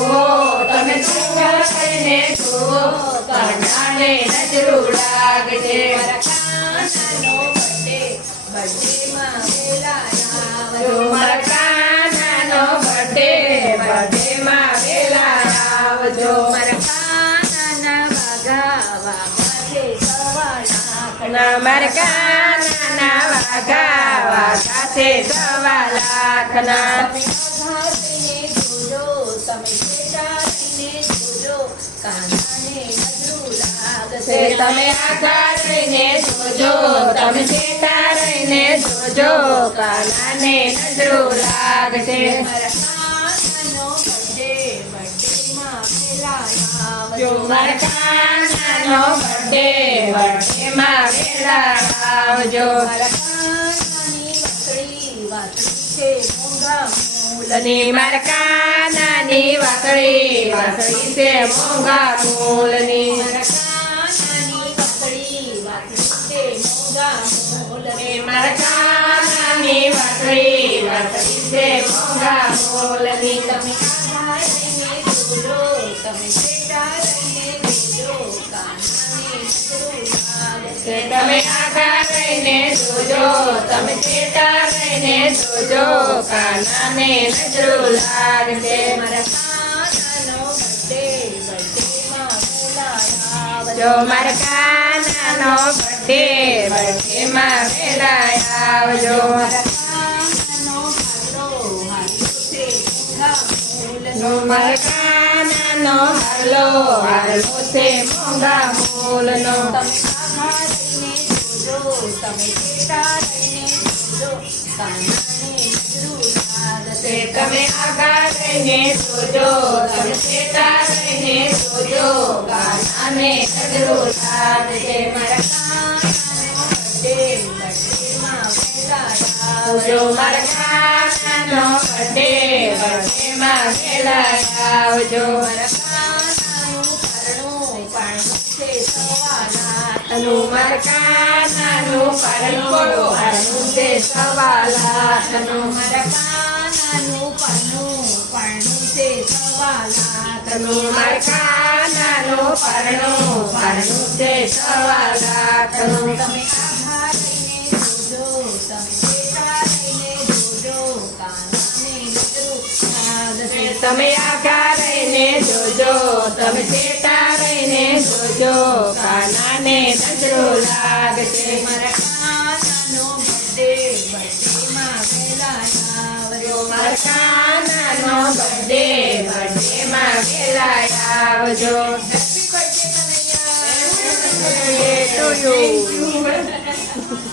જુઓ તમે ચેક કરીને જુઓ કાનાને નજરું લાગશે મારા કાનાનો બર્થડેમાં વેલા આવજો મારા કાનાનો બર્થડેમાં વેલા આવજો મારા કાનાના વાઘા છે સવા લાખના મારા કાનાના વાઘા છે 1.25 લાખના તમે આઘાડીને જોજો તમે ચેટાડીને જોજો કાનાને નજરું લાગશે તમે આઘા રહીને જોજો તમે ચેતા રહીને જોજો કાનાને નજરું લાગશે મારા કાનાનો બર્થડેમાં વેલા જો આવજો મારા કાનાનો બર્થડેમાં વેલા આવજો મારા કાનાની વાતળી છે મોંઘા મૂલની મારા કાનાની વાસળી છે મોંઘા મૂલની મારા કાનાની વાતળી છે મોંઘા મૂલની મારા કાનાની વાસળી છે મોંઘા મૂલની તમે આઘા રહીને જોજો તમે ચેટા રહીને જોજો કાનાને નજરું લાગશે તમે આઘા રહીને જોજો તમે ચેતા રહીને જોજો કાનાને નજરું લાગશે મારા કાનાનો બર્થડેમાં વેલા આવજો જો મારા કાનાનો બર્થડેમાં વેલા આવજો મારા કાનાનો હાલો છે મોંઘા મૂલનો મારા કાનાનો હાલો છે મોંઘા મૂલનો તમે આઘા રહીને જોજો તમે ચેટા રહીને જોજો કાનાને નજરું લાગશે તમે આઘા રહીને જોજો તમે ચેતા રહીને જોજો કાનાને નજરું લાગશે મારા કાનાનો બર્થડેમાં વેલા જો આવજો મારા કાનાનો બર્થડેમાં વેલા આવજો મારા કાનાનું પરણું છે સવા લાખનું મારા કાનાનું પરણું છે 1.25 લાખનું મારા કાનાનું પરણું છે સવા લાખનું મારા કાનાનું પરણું છે 1.25 લાખનું તમે આઘા રહીને જોજો તમે ચેતા રહીને જોજો કાનાને નજરું લાગશે તમે આઘા રહીને જોજો તમે ચેતા રહીને જોજો કાનાને નજરું લાગશે મારા કાનાનો બર્થડેમાં વેલા આવજો મારા કાનાનો બર્થડેમાં વેલા આવજો happy birthday Kanaiya to you.